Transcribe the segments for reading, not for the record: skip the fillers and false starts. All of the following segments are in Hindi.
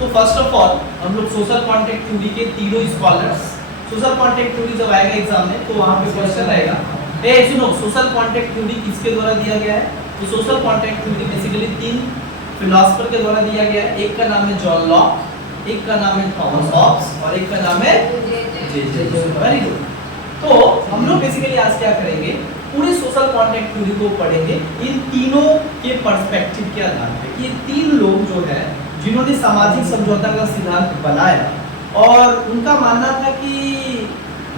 तो फर्स्ट ऑफ ऑल हम लोग सोशल कॉन्ट्रैक्ट थ्योरी के तीनों स्कॉलर्स, सोशल कॉन्ट्रैक्ट थ्योरी जब आएगा एग्जाम में तो वहां पे क्वेश्चन आएगा, ए सुनो सोशल कॉन्ट्रैक्ट थ्योरी किसके द्वारा दिया गया है? तो सोशल कॉन्ट्रैक्ट थ्योरी बेसिकली तीन फिलोसोफर के द्वारा दिया गया है। एक का नाम है जॉन लॉक, एक का नाम है थॉमस हॉब्स और एक का नाम है जे रूसो। Very good. तो हम लोग बेसिकली आज क्या करेंगे, पूरे सोशल कॉन्ट्रैक्ट थ्योरी को पढ़ेंगे इन तीनों के पर्सपेक्टिव के आधार पे। ये तीन लोग जो है जिन्होंने सामाजिक समझौता का सिद्धांत बनाया और उनका मानना था कि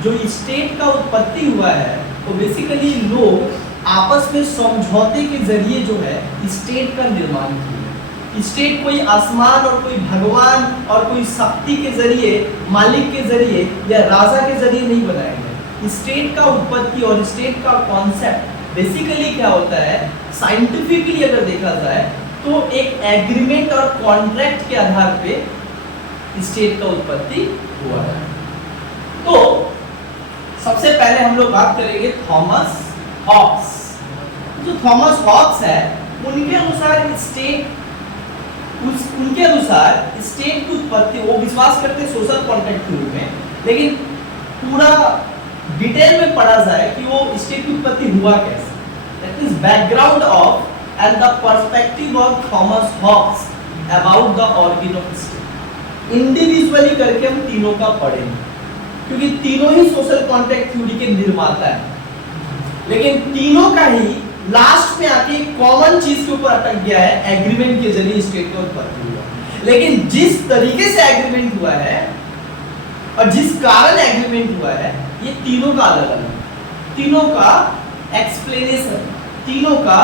जो स्टेट का उत्पत्ति हुआ है तो बेसिकली लोग आपस में समझौते के जरिए जो है स्टेट का निर्माण किया। स्टेट कोई आसमान और कोई भगवान और कोई शक्ति के जरिए, मालिक के जरिए या राजा के जरिए नहीं बनाया गया। स्टेट का उत्पत्ति और स्टेट का कॉन्सेप्ट बेसिकली क्या होता है, साइंटिफिकली अगर देखा जाए तो एक एग्रीमेंट और कॉन्ट्रैक्ट के आधार पे स्टेट का उत्पत्ति हुआ है। तो सबसे पहले हम लोग बात करेंगे थॉमस हॉब्स। जो थॉमस हॉब्स है उनके अनुसार स्टेट, उनके अनुसार स्टेट की उत्पत्ति, वो विश्वास करते हैं सोशल कॉन्ट्रैक्ट थ्योरी में, लेकिन पूरा डिटेल में पढ़ा जाए कि वो स्टेट की उत्पत्ति हुआ कैसे। That is background of and the perspective of Thomas Hobbes about the origin of state। Individually करके हम तीनों का पढ़ेंगे क्योंकि तीनों ही सोशल कॉन्ट्रैक्ट थ्योरी के निर्माता हैं, लेकिन तीनों का ही लास्ट में आके कॉमन चीज के ऊपर अटक गया है, एग्रीमेंट के जरिए स्टेट का उत्पत्ति हुआ। लेकिन जिस तरीके से एग्रीमेंट हुआ है और जिस कारण एग्रीमेंट हुआ है ये तीनों का अलग अलग, तीनों का एक्सप्लेनेशन, तीनों का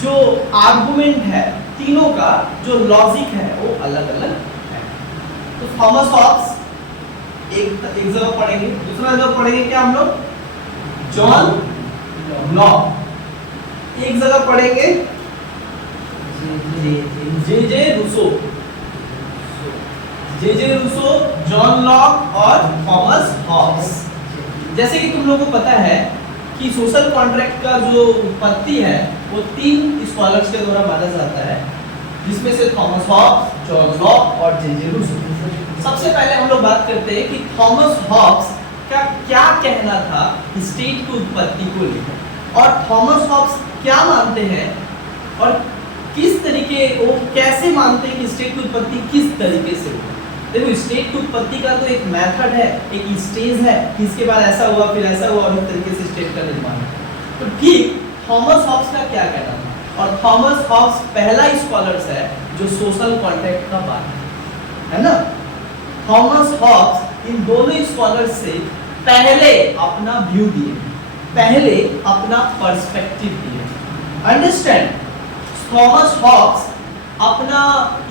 जो आर्गुमेंट है, तीनों का जो लॉजिक है वो अलग अलग है। तो थॉमस हॉब्स एक जगह पढ़ेंगे, दूसरा जगह पढ़ेंगे क्या हम लोग, जॉन लॉक। एक जगह पढ़ेंगे जे रूसो, जे रूसो, जॉन लॉक और थॉमस हॉब्स। जैसे कि तुम लोगों को पता है कि सोशल कॉन्ट्रैक्ट का जो उत्पत्ति है वो तीन स्कॉलर्स के द्वारा माना जाता है, जिसमें से थॉमस हॉब्स, जॉन लॉक और जे रूसो। सबसे पहले हम लोग बात करते हैं कि थॉमस हॉब्स का क्या कहना था स्टेट की उत्पत्ति को लेकर, और थॉमस हॉब्स क्या मानते हैं और किस तरीके, वो कैसे मानते हैं कि स्टेट की उत्पत्ति किस तरीके से हुई। देखो स्टेट की उत्पत्ति का तो एक मेथड है, एक स्टेज है, इसके बाद ऐसा हुआ फिर ऐसा हुआ और इस तरीके से स्टेट का निर्माण। तो ठीक थॉमस हॉब्स का क्या कहना था, और थॉमस हॉब्स पहला स्कॉलर्स है जो सोशल कॉन्ट्रैक्ट का बात है ना। थॉमस हॉब्स इन दोनों स्कॉलर्स से पहले अपना व्यू दिए, पहले अपना पर्सपेक्टिव दिए। अंडरस्टैंड, थॉमस हॉब्स अपना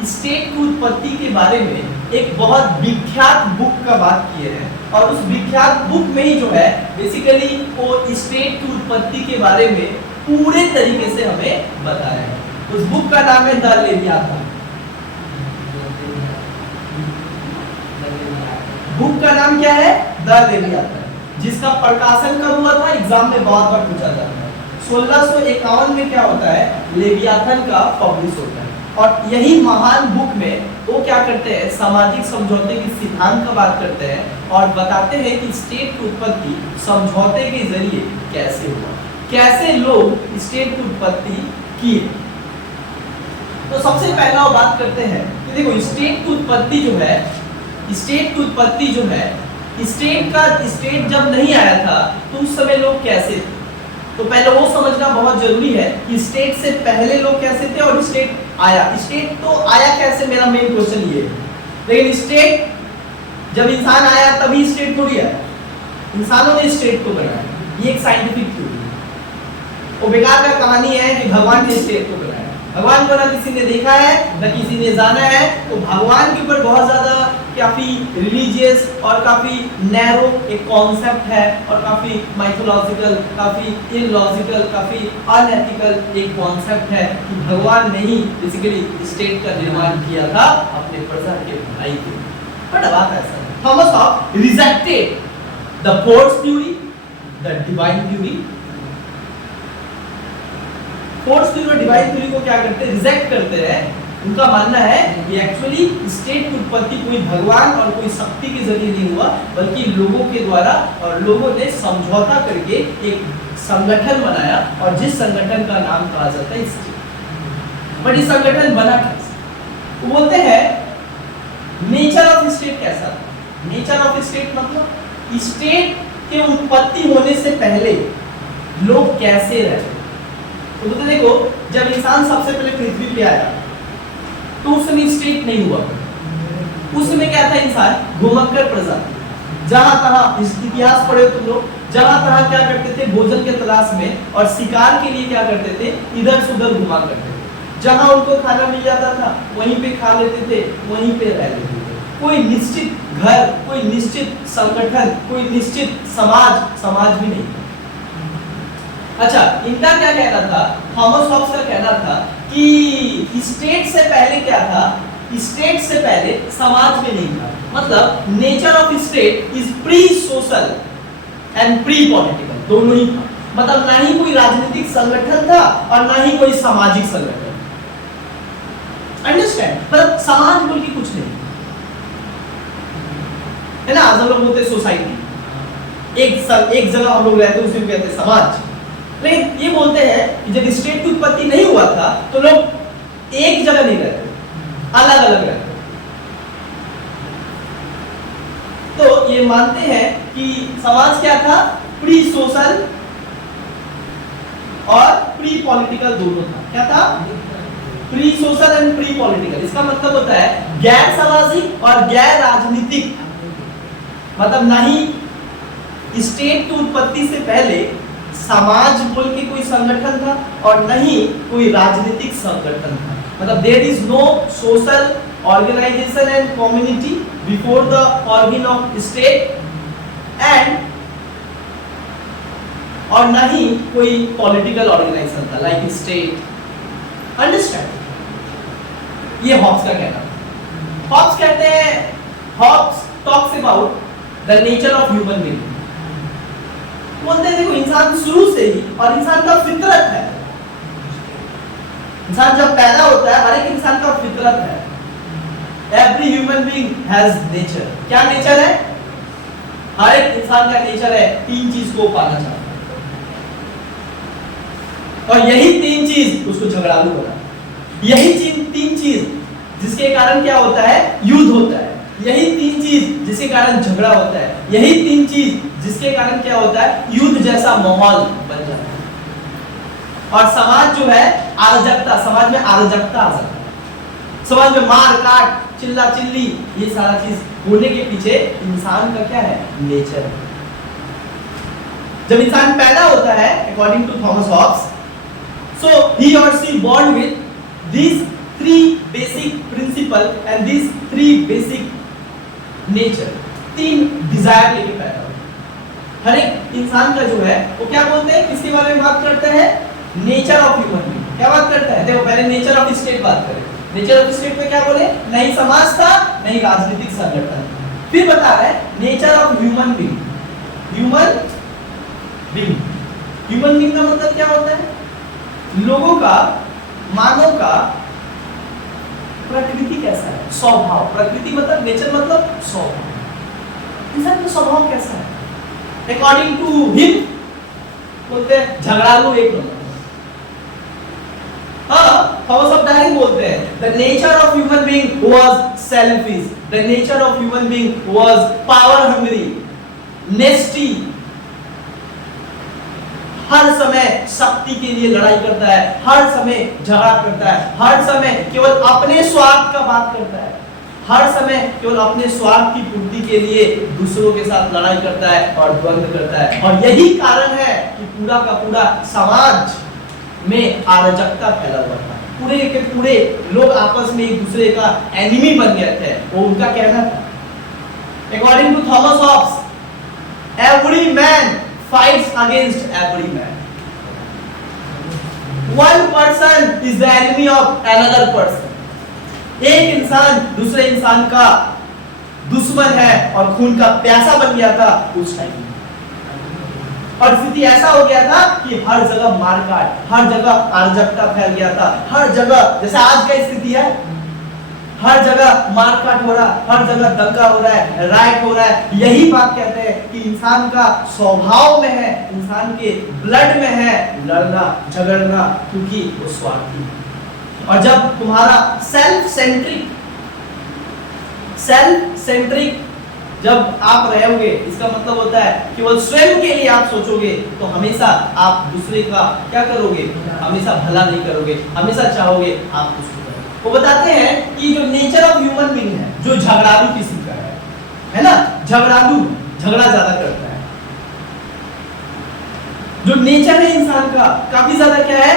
स्टेट की उत्पत्ति के बारे में एक बहुत विख्यात बुक का बात किए हैं, और उस विख्यात बुक में ही जो है बेसिकली वो स्टेट की उत्पत्ति के बारे में पूरे तरीके से हमें बताया है। उस बुक का नाम है द लेवियाथन। बुक का नाम क्या है, द लेवियाथन, जिसका प्रकाशन कब हुआ था, एग्जाम में बहुत बार पूछा जाता है। 1651 में क्या होता है, लेवियाथन का पब्लिश होता है, और यही महान बुक में वो क्या करते हैं, सामाजिक समझौते के सिद्धांत का बात करते हैं और बताते हैं कि स्टेट की उत्पत्ति समझौते के जरिए कैसे हुआ, कैसे लोग स्टेट की उत्पत्ति की। तो सबसे पहला वो बात करते हैं कि देखो स्टेट की उत्पत्ति जो है, स्टेट की उत्पत्ति जो है, स्टेट जब नहीं आया था तो उस समय लोग कैसे थे। तो पहले वो समझना बहुत जरूरी है कि स्टेट से पहले लोग कैसे थे और स्टेट आया। स्टेट तो आया कैसे, मेरा मेन क्वेश्चन ये है। लेकिन स्टेट जब इंसान आया तभी स्टेट थोड़ी आया, इंसानों ने स्टेट को बनाया। ये एक साइंटिफिक थ्योरी है। वो बेकार का कहानी है कि भगवान ने स्टेट को बनाया। भगवान को ना किसी ने देखा है ना किसी ने जाना है, तो भगवान के ऊपर बहुत ज्यादा काफी रिलीजियस और काफी नैरो एक कॉन्सेप्ट है, और काफी माइथोलॉजिकल, काफी इलॉजिकल, काफी अनएथिकल एक कॉन्सेप्ट है कि भगवान ने ही बेसिकली स्टेट का निर्माण किया था अपने प्रजा के भलाई के। बट बात ऐसा है, Thomas Hobbes rejected the force theory, the divine theory. Force theory और डिवाइन थ्योरी को क्या करते हैं, रिजेक्ट करते हैं, उनका मानना है कि एक्चुअली स्टेट की उत्पत्ति कोई भगवान और कोई शक्ति के जरिए नहीं हुआ, बल्कि लोगों के द्वारा, और लोगों ने समझौता करके एक संगठन बनाया, और जिस संगठन का नाम कहा जाता है स्टेट। बट ये संगठन बना कैसे? वो बोलते हैं नेचर ऑफ स्टेट कैसा? नेचर ऑफ स्टेट मतलब स्टेट के उत्पत्ति होने से पहले लोग कैसे रहते। तो बोलते देखो, जब इंसान सबसे पहले पृथ्वी पे आया तो उस समय स्टेट नहीं हुआ। उस समय क्या था? इंसान घुमक्कर प्रजाति, जहां तहां, इतिहास पढ़े तुम लोग, जहां तहां क्या करते थे? भोजन के तलाश में और शिकार के लिए क्या करते थे? इधर से उधर घुमा करते थे। जहां उनको खाना मिल जाता था वहीं पे खा लेते थे, वहीं पे रह लेते थे। कोई निश्चित घर, कोई निश्चित संगठन, कोई निश्चित समाज भी नहीं। अच्छा, इनका क्या कहना था? थॉमस हॉब्स का कहना था कि स्टेट से पहले क्या था? स्टेट से पहले समाज में नहीं था। मतलब nature of state is pre social and pre political, दोनों ही था। मतलब ना ही कोई राजनीतिक संगठन था और ना ही कोई सामाजिक संगठन। अंडरस्टैंड? मतलब समाज बोल के कुछ नहीं है ना। आज हम लोग बोलते सोसाइटी, एक जगह हम लोग रहते हैं, उसी को कहते हैं समाज। लेकिन ये बोलते हैं कि जब स्टेट की उत्पत्ति नहीं हुआ था तो लोग एक जगह नहीं रहते, अलग अलग रहते। तो ये मानते हैं कि समाज क्या था? प्री सोशल और प्री पॉलिटिकल दोनों था। क्या था? Pre social and pre political. इसका मतलब होता है गैर सामाजिक और गैर राजनीतिक। मतलब ना ही स्टेट की उत्पत्ति से पहले समाज बोल के कोई संगठन था और नहीं कोई राजनीतिक संगठन था। मतलब there is no social organization and community before the organ of state and, और नहीं कोई पॉलिटिकल ऑर्गेनाइजेशन था लाइक स्टेट। अंडरस्टैंड? ये हॉब्स का कहना। हॉब्स कहते हैं, Hobbes talks about the nature of human being. बोलते हैं देखो, इंसान शुरू से ही, और इंसान का फितरत है, इंसान जब पैदा होता है, हर एक इंसान का फितरत है। Every human being has nature. क्या नेचर है? हर एक इंसान का नेचर है तीन चीज को पाना चाहता है, और यही तीन चीज उसको झगड़ालू बना। यही तीन चीज जिसके कारण क्या होता है? युद्ध होता है। यही तीन चीज जिसके कारण झगड़ा होता है। यही तीन चीज जिसके कारण क्या होता है? युद्ध जैसा माहौल बन जाता है। और समाज जो है अराजकता, समाज में अराजकता आ जाता है। समाज में मार काट, चिल्ला चिल्ली, ये सारा चीज होने के पीछे इंसान का क्या है? नेचर है। जब इंसान पैदा होता है, according to Thomas Hobbes, so he or she born with these three basic principle and these three basic nature, तीन डिजायर लेके पैदा होता है। हर एक इंसान का जो है वो क्या बोलते हैं? किसके बारे में बात करते हैं? Nature of human being. क्या बात करता है? देखो, पहले नेचर ऑफ स्टेट बात करें। नेचर ऑफ स्टेट में क्या बोले? नहीं समाज था, नहीं राजनीतिक संगठन। फिर बता रहे हैं nature of human being. Human being, human being का मतलब क्या होता है? लोगों का, मानव का प्रकृति कैसा है? स्वभाव। प्रकृति मतलब, नेचर मतलब स्वभाव। इंसान का स्वभाव कैसा है? अकॉर्डिंग टू हिम बोलते हैं झगड़ालू एक नंबर। हाँ, थॉमस ऑफ डायरिंग बोलते हैं the nature of human being was selfish, the nature of human being was power hungry, nasty. हर समय शक्ति के लिए लड़ाई करता है, हर समय झगड़ा करता है, हर समय केवल अपने स्वार्थ का बात करता है, हर समय केवल अपने स्वार्थ की पूर्ति के लिए दूसरों के साथ लड़ाई करता है और द्वंद्व करता है। और यही कारण है कि पूरा का पूरा समाज में अराजकता फैला हुआ था। पूरे के पूरे लोग आपस में एक दूसरे का एनिमी बन गए थे, वो उनका कहना था। According to Thomas Hobbes, every man fights against every man. One person is the enemy of another person. एक इंसान दूसरे इंसान का दुश्मन है और खून का प्यासा बन गया था उस टाइम। और स्थिति ऐसा हो गया था कि हर जगह मारकाट, हर जगह अराजकता फैल गया था, हर जगह जैसे आज का स्थिति है, हर जगह मारकाट हो रहा, हर जगह दंगा हो रहा है, राइट हो रहा है। यही बात कहते हैं कि इंसान का स्वभाव में है, इंसान के ब्लड में है लड़ना झगड़ना, क्योंकि वो स्वार्थी है। और जब तुम्हारा सेल्फ सेंट्रिक जब आप रहोगे, इसका मतलब होता है कि वो स्वयं के लिए आप सोचोगे, तो हमेशा आप दूसरे का क्या करोगे, हमेशा भला नहीं करोगे, हमेशा चाहोगे आप उसको करो। वो बताते हैं कि जो नेचर ऑफ ह्यूमन बीइंग है, जो झगड़ालू किस्म का है ना, झगड़ालू, झगड़ा ज्यादा करता है। जो नेचर है इंसान का काफी ज्यादा क्या है,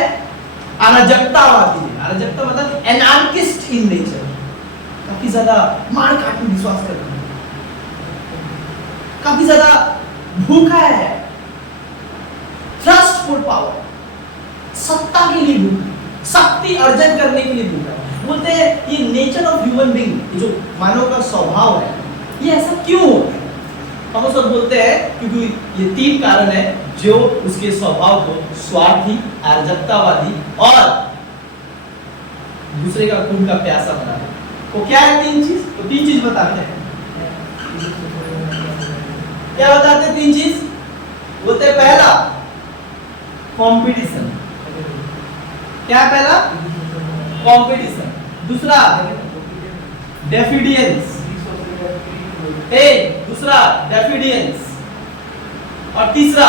अराजकतावादी है। अराजकता मतलब एनार्किस्ट इन नेचर, काफी ज्यादा मार काट में विश्वास करता है, काफी ज्यादा भूखा है, थ्रस्ट फॉर पावर, सत्ता के लिए भूखा, शक्ति अर्जन करने के लिए भूखा। बोलते हैं ये नेचर ऑफ ह्यूमन बीइंग, जो मानव का स्वभाव है, ये ऐसा क्यों होता है? हम सब बोलते हैं क्योंकि ये 3 कारण है जो उसके स्वभाव को स्वार्थी, अराजकतावादी और दूसरे का खून का प्यासा बना दे। तो क्या है 3 चीज? तो 3 चीज बताते हैं। क्या बताते हैं 3 चीज? बोलते हैं पहला कंपटीशन। क्या पहला? कंपटीशन। दूसरा डेफिडियंस, दूसरा डेफिडियंस, और तीसरा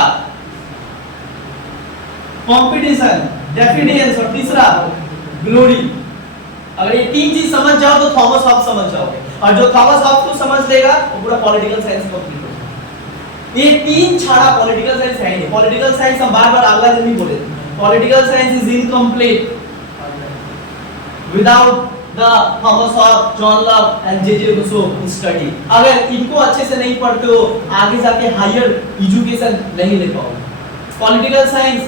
कंपटीशन, डेफिडियंस और तीसरा ग्लोरी। अगर ये 3 चीज समझ जाओ तो थॉमस हॉब्स समझ जाओगे, और जो थॉमस हॉब्स को समझ लेगा वो पूरा पॉलिटिकल साइंस कंप्लीट हो जाएगा। ये 3 छाड़ा पॉलिटिकल साइंस है नहीं। पॉलिटिकल साइंस हम बार-बार अगला दिन भी बोले, political science is incomplete without the Thomas Hobbes, John Locke and J J. Rousseau study. अगर इनको अच्छे से नहीं पढ़ते हो, आगे जाके हायर एजुकेशन नहीं ले पाओगे। Political science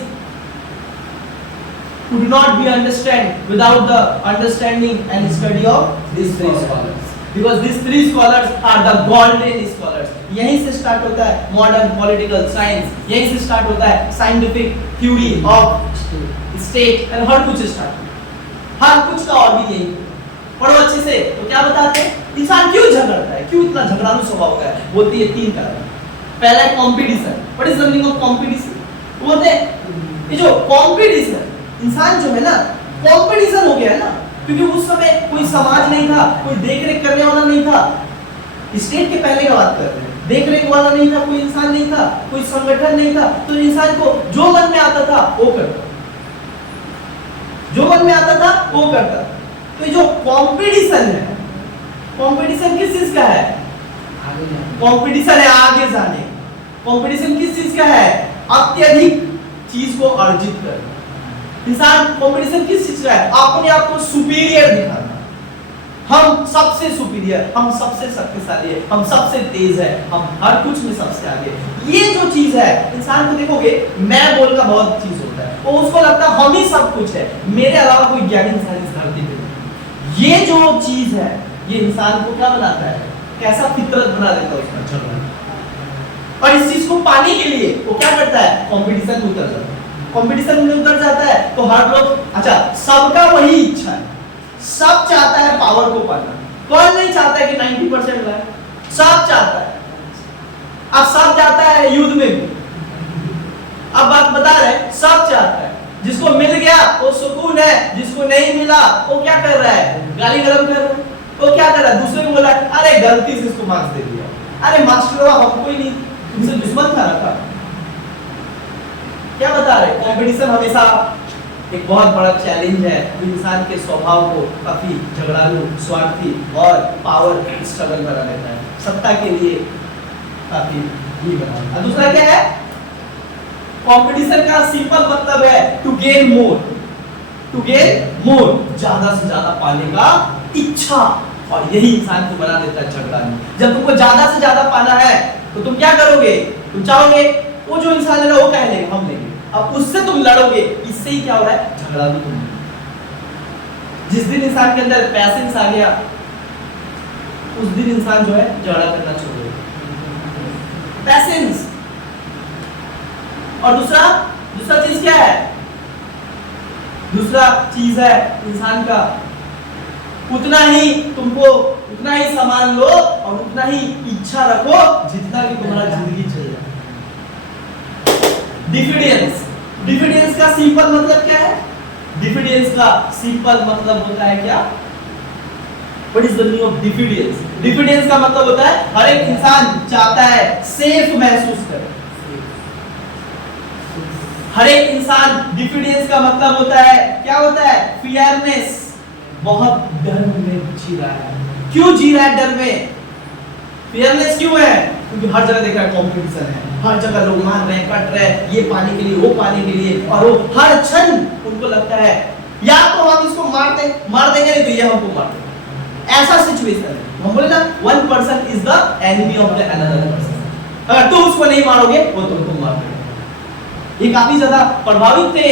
could not be understand without the understanding and study of these 3 scholars, because these 3 scholars are the golden scholars. यहीं से स्टार्ट होता है मॉडर्न पॉलिटिकल साइंस, यहीं से स्टार्ट होता है scientific theory of state, and हर कुछ स्टार्ट, हर कुछ का और भी यही। पढ़ो अच्छे से। तो क्या बताते हैं इंसान क्यों झगड़ता है, क्यों इतना झगड़ालू स्वभाव का है? बोलते हैं 3 कारण। पहला है competition. What is the meaning of competition? बोलते हैं ये जो कंपटीशन, इंसान जो है ना, कंपटीशन हो गया है ना, क्योंकि उस समय कोई समाज नहीं था, कोई देख रेख करने वाला नहीं था। स्टेट के पहले का बात कर रहे हैं, देख रेख वाला नहीं था, कोई इंसान नहीं था, कोई संगठन नहीं था, तो इंसान को जो मन में आता था वो करता, जो मन में आता था वो करता। तो जो कंपटीशन है, कंपटीशन किस चीज का है? कंपटीशन है आगे जाने। कंपटीशन किस चीज का है? अत्यधिक चीज को अर्जित करना। इंसान कंपटीशन किस चीज का है? अपने आप को सुपीरियर दिखाना, हम सबसे सुपीरियर, हम सबसे शक्तिशाली है, हम सबसे तेज है, हम हर कुछ में सबसे आगे। ये जो चीज है, इंसान को देखोगे मैं बोल का बहुत चीज होता है, वो उसको लगता है हम ही सब कुछ है, मेरे अलावा कोई ज्ञानी इंसान इस धरती पे नहीं। ये जो चीज है, ये इंसान को क्या बनाता है, कैसा फितरत बना देता है उसका झगड़ा। और इस चीज को पाने के लिए वो क्या करता है? कंपटीशन में उतर जाता है। कंपटीशन में उतर जाता है तो हर लोग, अच्छा सबका वही इच्छा है, सब चाहता है पावर को पाना। कौन नहीं चाहता है कि 90% लाए? सब चाहता है। अब सब चाहता है युद्ध में भी, अब बात बता रहे, सब चाहता है। जिसको मिल गया वो सुकून है, जिसको नहीं मिला वो क्या कर रहा है? गाली गलम कर रहा है। वो क्या कर रहा है? दूसरे को बोला अरे गलती से इसको मार्क्स दे दिया, अरे मास्टर हमको ही नहीं, तुमसे दुश्मन था रखा। क्या बता रहे? कंपटीशन हमेशा एक बहुत बड़ा चैलेंज है, इंसान के स्वभाव को काफी झगड़ालू, स्वार्थी और पावर स्ट्रगल बना देता है, सत्ता के लिए काफी ही बना। दूसरा क्या है? कंपटीशन का सिंपल मतलब है to gain more, to gain more, ज्यादा से ज्यादा पाने का इच्छा, और यही इंसान को बना देता है झगड़ालू। जब तुमको ज्यादा से ज्यादा पाना है तो तुम क्या करोगे? तुम चाहोगे वो जो इंसान है ना वो कह लेगा हम लेंगे, अब उससे तुम लड़ोगे, इससे ही क्या हो रहा है? झगड़ा भी तुम। जिस दिन इंसान के अंदर पैशंस आ गया, उस दिन इंसान जो है झगड़ा करना छोड़ देगा। पैशंस, और दूसरा चीज क्या है? दूसरा चीज है इंसान का उतना ही सामान लो और उतना ही इच्छा रखो जितना कि तुम्हारा जिंदगी चल जाए। डिफिडेंस का सिंपल मतलब क्या है? डिफिडेंस का सिंपल मतलब होता है क्या? What is the meaning of diffidence? Diffidence का मतलब होता है हर एक इंसान चाहता है सेफ महसूस करे। हर एक इंसान, डिफिडेंस का मतलब होता है क्या होता है? फियरनेस, बहुत डर में जी रहा है। क्यों जी रहा है डर में? फियरनेस क्यों है? क्योंकि हर जगह देख रहा है कंपटीशन है, हर जगह लोग मार रहे हैं, कट रहे हैं, ये पाने के लिए, वो पाने के लिए, और वो हर क्षण उनको लगता है या तो हम इसको मार देंगे नहीं तो ये हमको मार देंगे। ऐसा सिचुएशन है। हम बोले ना, one person is the enemy of the another person. अगर तुम उसको नहीं मारोगे वो तुमको मार देगा। ये काफी ज्यादा प्रभावित थे,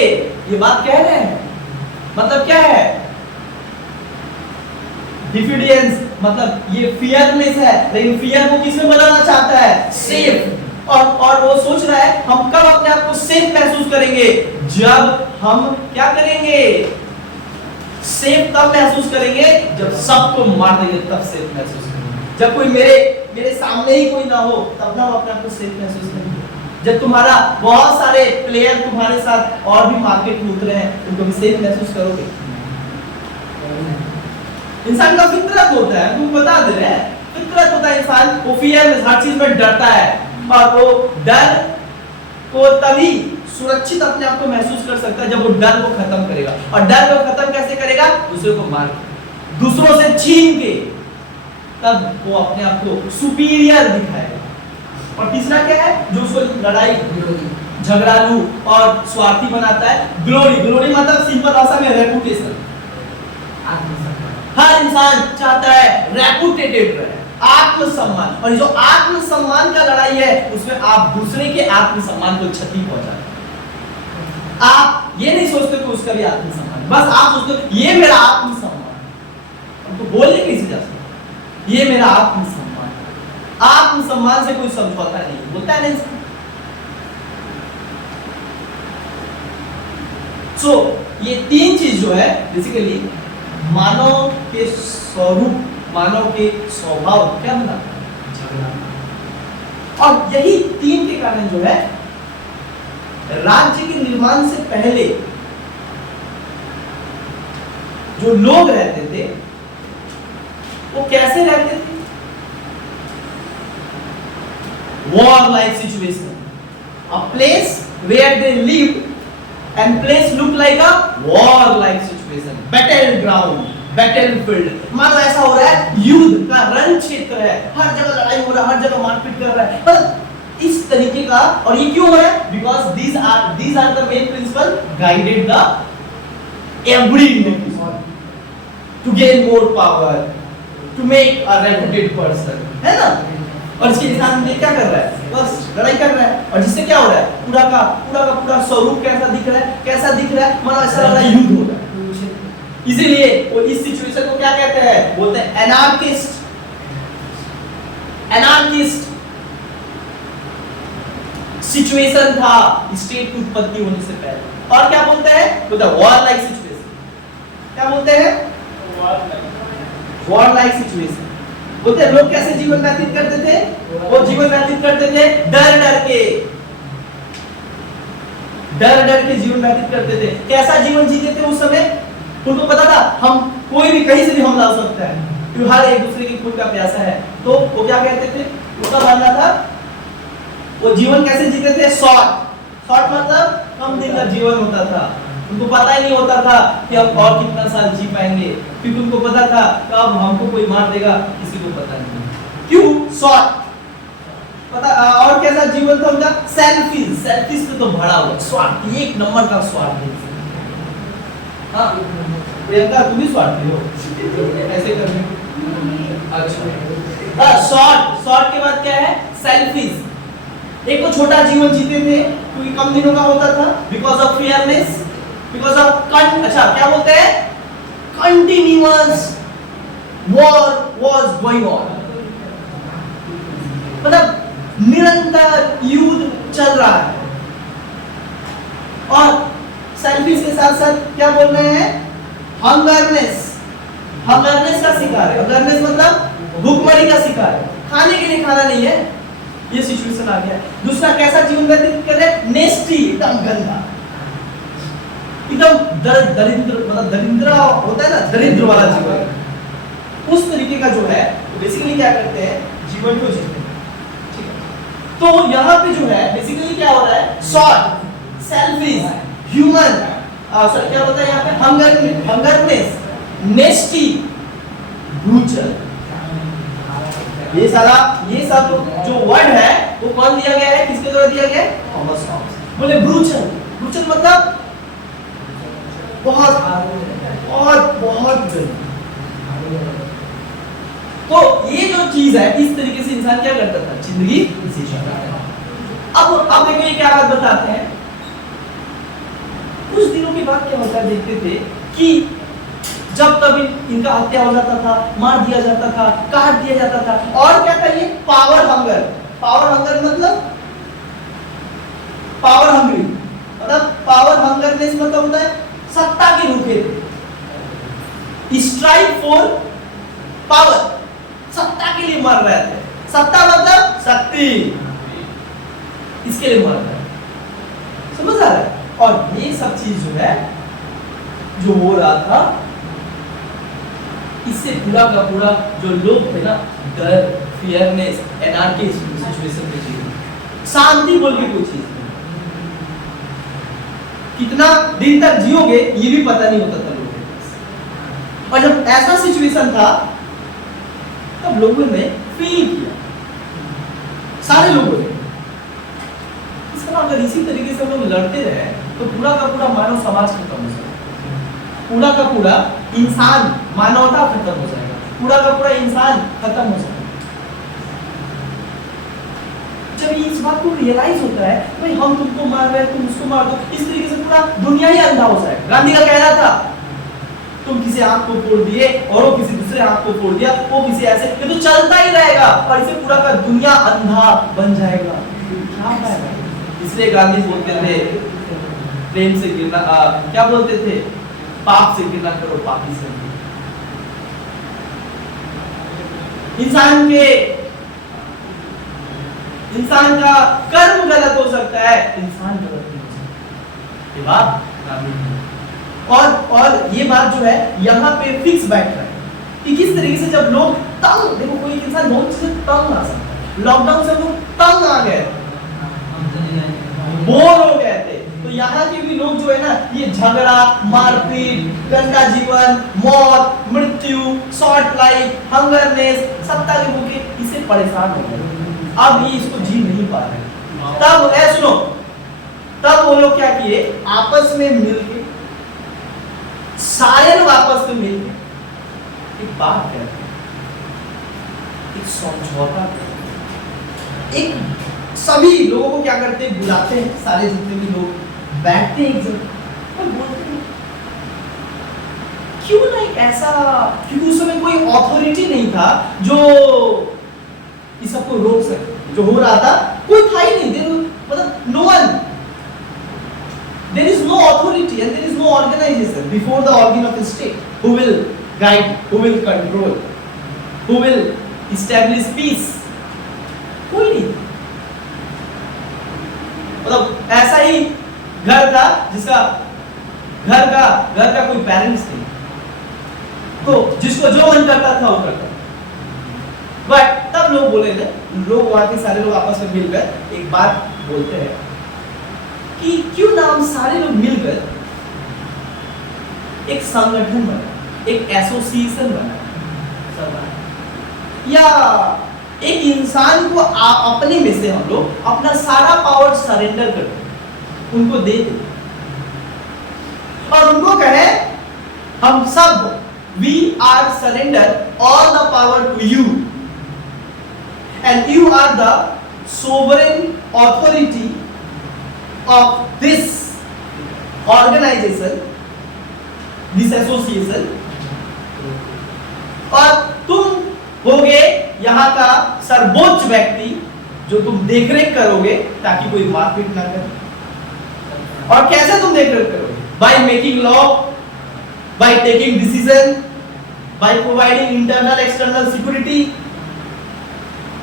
ये बात कह रहे हैं। मतलब क्या है? डिफिडेंस मतलब ये फियरनेस है, लेकिन फियर को किसमें बदलना चाहता है? सेफ। और वो सोच रहा है हम कब अपने आप को सेफ महसूस करेंगे? जब हम क्या करेंगे? सेफ तब महसूस करेंगे जब सबको मार देंगे, तब सेफ महसूस करेंगे। जब कोई मेरे सामने ही कोई ना हो तब ना हम अपने आप को सेफ महसूस करेंगे। जब तुम्हारा बहुत सारे प्लेयर तुम्हारे साथ और भी मार्केट में उतरे हैं, तुम कभी सेफ महसूस करोगे? इंसान का फितरत होता है, तुम बता दे रहे हैं, फितरत होता है इंसान, वो फियर में हर चीज में डरता है, और वो डर को तभी सुरक्षित अपने आप को महसूस कर सकता है जब वो डर को खत्म करेगा। और डर को खत्म कैसे करेगा? दूसरे को मार के, दूसरों से छीन के, तब वो अपने आप को सुपीरियर दिखाएगा। और तीसरा क्या है जो उसको लड़ाई, झगड़ालू और स्वार्थी बनाता है? ग्लोरी मतलब सिंपल भाषा में रेपुटेशन। हर इंसान चाहता है रेपुटेटेड रहे, आत्मसम्मान। और जो आत्मसम्मान का लड़ाई है उसमें आप दूसरे के आत्मसम्मान को क्षति पहुंचाते हैं। आप ये नहीं सोचते कि उसका भी आत्मसम्मान, बस आप सोचते ये मेरा आत्मसम्मान। तो बोलने कैसे जा सकते ये मेरा आत्मसम्मान? आत्मसम्मान से कोई समझौता नहीं बोलता है इंसान। सो ये तीन चीज जो है बेसिकली मानव के स्वरूप, मानव के स्वभाव क्या बताता है? झगड़ा। और यही तीन के कारण जो है राज्य के निर्माण से पहले जो लोग रहते थे वो कैसे रहते थे? War-like situation, a place where they lived, and place looked like a war-like situation, battleground, battlefield। मान लो ऐसा हो रहा है, युद्ध का रण क्षेत्र है, हर जगह लड़ाई हो रहा है, हर जगह मारपीट कर रहा है, पर इस तरीके का। और ये क्यों हो रहा है? Because these are the main principle guided the every individual to gain more power, to make a reputed person, है ना? और इसके इंसान में क्या कर रहा है? बस लड़ाई कर रहा है। और जिससे क्या हो रहा है? पूरा स्वरूप कैसा दिख रहा है? मानो ऐसा लग रहा है युद्ध हो रहा है। इसीलिए वो इस सिचुएशन को क्या कहते हैं? बोलते हैं एनार्किस्ट। सिचुएशन था स्टेट की उत्पत्ति होने से पहले। और क्या बोलते हैं? बोलते हैं वॉर लाइक सिचुएशन। क्या बोलते हैं? War like situation. बोलते लोग कैसे जीवन व्यतीत करते थे? वो जीवन व्यतीत करते थे डर के जीवन व्यतीत करते थे। कैसा जीवन जीते थे उस समय? उनको पता था हम कोई भी कहीं से भी हमला हो सकता है, क्योंकि हर एक दूसरे की खून का प्यासा है। तो वो क्या कहते थे? उसका मानना था वो जीवन कैसे जीते थे? शॉर्ट मतलब कम दिन का जीवन होता था। उनको पता ही नहीं होता था कि अब और कितना साल जी पाएंगे, क्योंकि उनको पता था कि अब हमको कोई मार देगा, किसी को पता नहीं। क्यों? शॉर्ट पता। और कैसा जीवन था उनका? सेल्फिश पे तो भरा हुआ स्वार्थ, एक नंबर का स्वार्थ। हाँ प्रियंका तुम भी स्वार्थी हो ऐसे करने। अच्छा शॉर्ट के बाद क्या है? सेल्फिश। एक तो छोटा जीवन जीते थे क्योंकि कम दिनों का होता था, बिकॉज ऑफ फियरनेस, बिकॉज ऑफ अच्छा क्या बोलते हैं? Continuous war was going on, मतलब निरंतर युद्ध चल रहा है। और सेल्फिश के साथ साथ क्या बोल रहे हैं, हंगरनेस, हंगरनेस का शिकार है। हंगरनेस मतलब भूखमरी का शिकार है, खाने के लिए खाना नहीं है, ये सिचुएशन आ गया। दूसरा कैसा जीवन व्यतीत कर रहे हैं, नेस्टी, एकदम गंदा, एकदम दरिद्र, मतलब दरिद्र होता है ना, दरिद्र वाला जीवन, उस तरीके का जो है बेसिकली क्या करते हैं, जीवन को जीते हैं। ठीक है, तो यहाँ पे जो है बेसिकली क्या हो रहा है, शॉर्ट, सेल्फिश, ह्यूमन, सॉरी क्या होता है यहाँ पे, हंगरनेस, नेस्टी, ब्रूटल, ये सारा, ये सब जो वर्ड है वो कौन दिया गया है, किसके द्वारा दिया गया है, थॉमस हॉब्स। बोले ब्रूटल, ब्रूटल मतलब बहुत बहुत बहुत, तो ये जो चीज है इस तरीके से इंसान क्या करता था, जिंदगी जी रहा था। अब देखिए ये क्या बात बताते हैं, कुछ दिनों के बाद क्या होता है, देखते थे कि जब तभी इनका हत्या हो जाता था, मार दिया जाता था, काट दिया जाता था, और क्या था ये, पावर हंगर, पावर हंगर मतलब पावर हंग्री, मतलब पावर हंगरनेस मतलब होता है सत्ता के भूखे थे, स्ट्राइव फॉर पावर, सत्ता के लिए मर रहे थे, सत्ता मतलब शक्ति, इसके लिए मर रहे, समझ आ रहा है। और ये सब चीज जो है जो हो रहा था, इससे पूरा का पूरा जो लोग थे ना, डर, फियरनेस, एनार्की सिचुएशन में जी, शांति बोल के कोई चीज नहीं, कितना दिन तक जियोगे ये भी पता नहीं होता था लोगों को। और जब ऐसा सिचुएशन था तब लोगों ने फील किया, सारे लोगों ने, इसका अगर इसी तरीके से हम लोग लड़ते रहे तो पूरा का पूरा मानव समाज खत्म हो जाएगा, पूरा का पूरा इंसान, मानवता खत्म हो जाएगा, पूरा का पूरा इंसान खत्म हो जाएगा। जब इस बात को रियलाइज होता है, भाई हम तुमको मार रहे हैं, तुम उसको मार दो, इस तरीके से पूरा दुनिया ही अंधा हो जाएगा। गांधी का कहना था, तुम किसी आंख को फोड़ दिए और वो किसी दूसरे आंख को फोड़ दिया, वो किसी ऐसे, ये तो चलता ही रहेगा और इसे पूरा का दुनिया अंधा बन जाएगा। क्या है, इसलिए गांधी बोलते थे प्रेम से गिरना, क्या बोलते थे, पाप से गिरना करो, पापी से। इंसान का कर्म गलत हो सकता है, इंसान गलत नहीं हो सकता, ये बात गांधी। और ये बात जो है यहाँ पे फिक्स बैठ रहा है कि किस तरीके से जब लोग तंग, देखो कोई इंसान बहुत चीजें तंग आ सकता है, लॉकडाउन से लोग तंग आ गए, बोर हो गए थे, तो यहाँ के भी लोग जो है ना, ये झगड़ा, मारपीट, गंदा जीवन, मौत, मृत्यु, शॉर्ट लाइफ, हंगरनेस, सत्ता के भूखे, इससे परेशान हो गए। अब ये इसको जी नहीं पा रहे, तब सुनो, तब वो लोग क्या किए, आपस में मिलके, सारे लोग आपस में मिलके एक बात करते हैं, एक समझौता करते हैं, एक सभी लोगों को क्या करते हैं, बुलाते हैं, सारे जितने भी लोग बैठते हैं एक जगह और बोलते हैं, क्यों ना एक ऐसा, क्योंकि उस समय कोई अथॉरिटी नहीं था जो इस सबको रोक सके, जो हो रहा था कोई था ही नहीं, मतलब no one, there is no authority and there is no organization before the organ of the state who will guide, who will control, who will establish peace, कोई नहीं, मतलब ऐसा ही घर था जिसका घर का कोई पेरेंट्स नहीं, तो जिसको जो मन करता था वो करता। बट तब लोग बोले थे, लोग वहां के सारे लोग आपस में मिलकर एक बात बोलते हैं कि क्यों ना हम सारे लोग मिलकर एक संगठन बना, एक एसोसिएशन बना, या एक इंसान को अपने में से हम लोग अपना सारा पावर सरेंडर कर दें, उनको दे दें और उनको कहे, हम सब we are surrender all the power to you and you are the sovereign authority of this organization, this association, और तुम होगे यहाँ का सर्वोच्च व्यक्ति जो तुम देखरेख करोगे ताकि कोई मारपीट ना करे, और कैसे तुम देख रहे हो? Bye making law, by taking decision, by providing internal external security.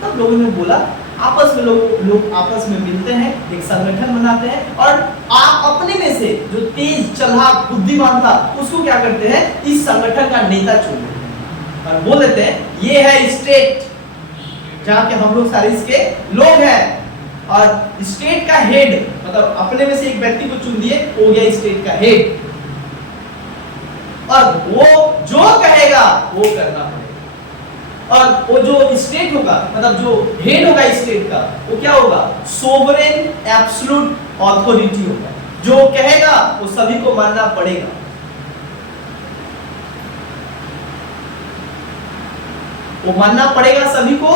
तब लोगों ने बोला आपस में लोग आपस में मिलते हैं, एक संगठन बनाते हैं और आप अपने में से जो तेज चालाक बुद्धिमान था उसको क्या करते हैं, इस संगठन का नेता चुन लेते हैं और बोल देते हैं ये है स्टेट, जहां के हम लोग सारे इसके लोग हैं और स्टेट का हेड, मतलब अपने में से एक व्यक्ति को चुन दिए, हो गया स्टेट का हेड और वो जो कहेगा वो करना पड़ेगा। और वो जो स्टेट होगा, मतलब जो हेड होगा स्टेट का, वो क्या होगा, सोवरेन एब्सोल्यूट अथॉरिटी होगा, जो कहेगा वो सभी को मानना पड़ेगा। वो मानना पड़ेगा सभी को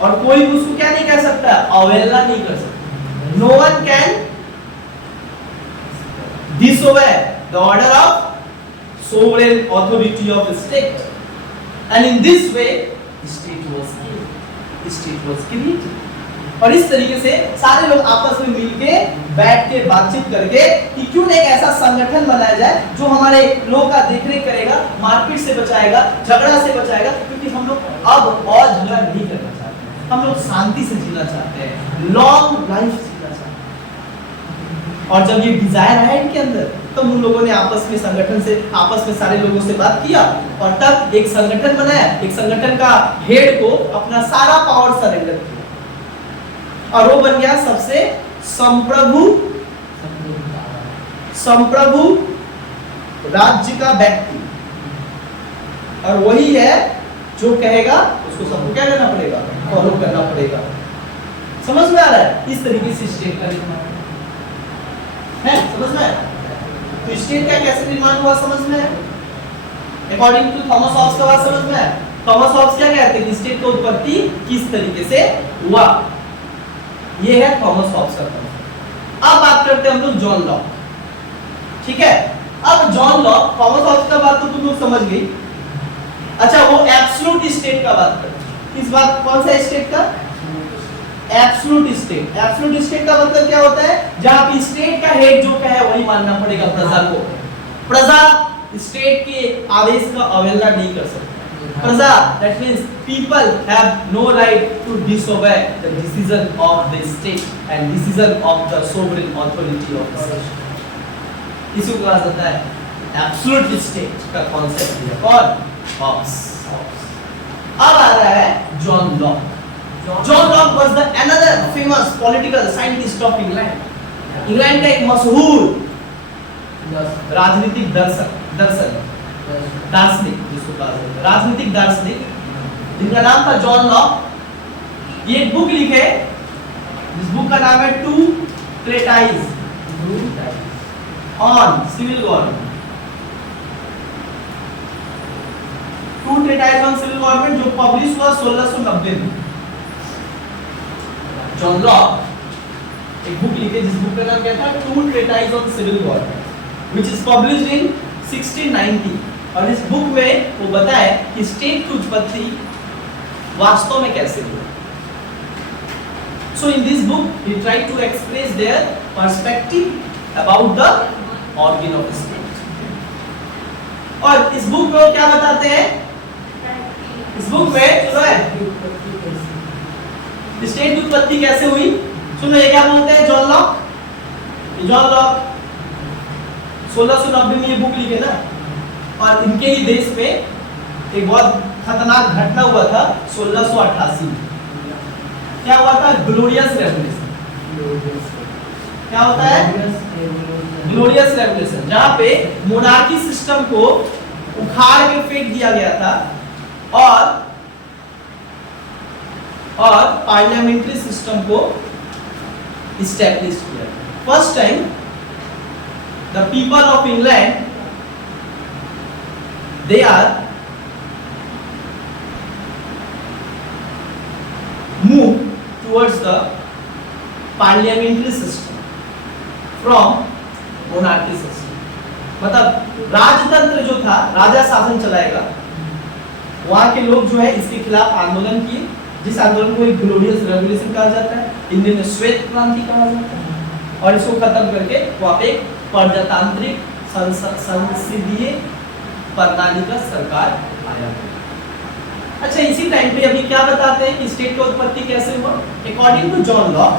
और कोई भी उसको क्या नहीं कह सकता, अवहेलना नहीं कर सकता। No one can disobey the order of sovereign authority of the state, and in this way state was created। और इस तरीके से सारे लोग आपस में मिलके बैठ के बातचीत करके कि क्यों नहीं एक ऐसा संगठन बनाया जाए जो हमारे लोगों का देखरेख करेगा, मारपीट से बचाएगा, झगड़ा से बचाएगा, क्योंकि हम लोग अब और झगड़ा नहीं करना चाहते, हम लोग शांति से जीना चाहते हैं, लॉन्ग लाइफ जीना चाहते हैं। और जब ये डिजायर है इनके अंदर, तो उन लोगों ने आपस में संगठन से, आपस में सारे लोगों से बात किया और तब एक संगठन बनाया। एक संगठन का हेड को अपना सारा पावर सरेंडर किया और वो बन गया सबसे संप्रभु राज्य का व्यक्ति, और वही है जो कहेगा उसको सबको क्या करना पड़ेगा, फॉलो करना पड़ेगा। समझ में आ रहा है? इस तरीके से स्टेट का निर्माण है, समझ में आया? तो स्टेट का कैसे निर्माण हुआ समझ में है? अकॉर्डिंग टू थॉमस हॉब्स का बात समझ में है? थॉमस हॉब्स क्या कहते हैं कि स्टेट का उत्पत्ति किस तरीके से हुआ, ये है थॉमस हॉब्स का कंसेप्ट। अब बात करते हैं हम लोग जॉन लॉक, ठीक है? अब जॉन लॉक, थॉमस हॉब्स का बात तो तुम लोग समझ गई। अच्छा, वो एब्सोल्यूट स्टेट का बात करते हैं। किस बात, कौन सा स्टेट का? Absolute state. एब्सोल्यूट स्टेट का मतलब क्या होता है, जहां पे स्टेट का हेड जो कहे वही मानना पड़ेगा प्रजा को। प्रजा स्टेट के आदेश का अवहेलना नहीं कर सकती। प्रजा, that means people have no right to disobey the decision of the state and decision of the sovereign authority of the state। इसी को कहा जाता है एब्सोल्यूट स्टेट का कॉन्सेप्ट है। कौन? हॉब्स। अब आ रहा है John Locke. John Locke was the another famous political scientist of England। England का एक मशहूर राजनीतिक दार्शनिक जिसको कहा जाता है राजनीतिक दार्शनिक, जिनका नाम था जॉन लॉक। ये एक बुक लिखे, इस बुक का नाम है two treatise on civil government. Two treatise on civil government जो पब्लिश हुआ 1690 में। जॉन लॉक एक बुक लिखे जिस बुक का नाम क्या था, two treatise on civil government, which is published in 1690। और इस बुक में वो बताए कि स्टेट की उत्पत्ति वास्तव में कैसे हुई। So in this book he tried to express their perspective about the organ of state. और इस बुक में वो क्या बताते हैं, इस बुक में सुनो है स्टेट की उत्पत्ति कैसे हुई। सुनो, ये क्या बोलते हैं जॉन लॉक। जॉन लॉक 1690 में ये बुक लिखे ना, और इनके ही देश में एक बहुत खतरनाक घटना हुआ था 1688 में। क्या हुआ था? Glorious revolution. क्या होता है? ग्लोरियस रेवोल्यूशन, जहां पे मोनार्की सिस्टम को उखाड़ के फेंक दिया गया था और पार्लियामेंट्री सिस्टम को इस्टेब्लिश किया। First time the people of England they are move towards the parliamentary system from monarchy system. मतलब राजतंत्र जो था, राजा शासन चलाएगा, वहां के लोग जो है इसके खिलाफ आंदोलन किए, जिस आंदोलन को एक ग्लोरियस रेवोल्यूशन कहा जाता है, हिंदी में श्वेत क्रांति कहा जाता है। और इसको खत्म करके वहां पे प्रजातांत्रिक संसदीय प्रणाली का सरकार आया। अच्छा, इसी टाइम पे अभी क्या बताते हैं कि स्टेट का उत्पत्ति कैसे हुआ? According to John Locke